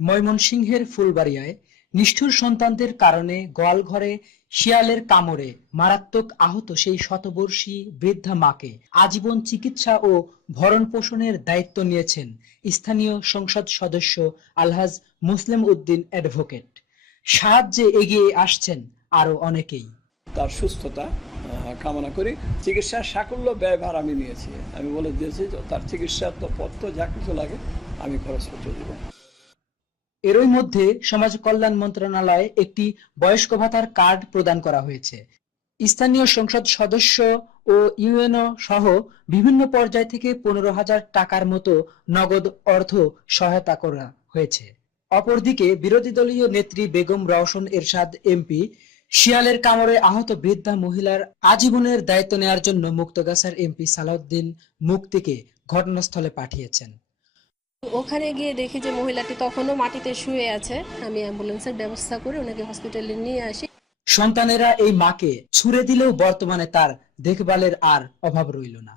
ময়মনসিংহের ফুলবাড়িয়ায় নিষ্ঠুর সন্তানদের কারণে গোয়ালঘরে শিয়ালের কামড়ে মারাত্মক আহত সেই শতবর্ষী বৃদ্ধা মাকে আজীবন চিকিৎসা ও ভরণ পোষণের দায়িত্ব নিয়েছেন স্থানীয় সংসদ সদস্য আলহাজ মুসলিম উদ্দিন অ্যাডভোকেট। সাহায্যে এগিয়ে আসছেন আরো অনেকেই। তার সুস্থতা কামনা করি। চিকিৎসার সাকুল্য ব্যয়ভার আমি নিয়েছি। আমি বলে দিয়েছি তার চিকিৎসার তো পথ্য যা কিছু লাগে আমি খরচ করতে দেব। এরই মধ্যে সমাজ কল্যাণ মন্ত্রণালয়ে একটি বয়স্ক ভাতার কার্ড প্রদান করা হয়েছে। স্থানীয় সংসদ সদস্য ও ইউএনও সহ বিভিন্ন পর্যায় থেকে 15,000 টাকার মতো নগদ অর্থ সহায়তা করা হয়েছে। অপরদিকে বিরোধী দলীয় নেত্রী বেগম রওশন এরশাদ এমপি শিয়ালের কামড়ে আহত বৃদ্ধা মহিলার আজীবনের দায়িত্ব নেওয়ার জন্য মুক্তগাছার এমপি সালাউদ্দিন মুক্তিকে ঘটনাস্থলে পাঠিয়েছেন। ওখানে গিয়ে দেখি যে মহিলাটি তখনও মাটিতে শুয়ে আছে। আমি অ্যাম্বুলেন্সের ব্যবস্থা করে ওনাকে হসপিটালে নিয়ে আসি। সন্তানেরা এই মাকে ছুঁড়ে দিলেও বর্তমানে তার দেখভালের আর অভাব রইল না।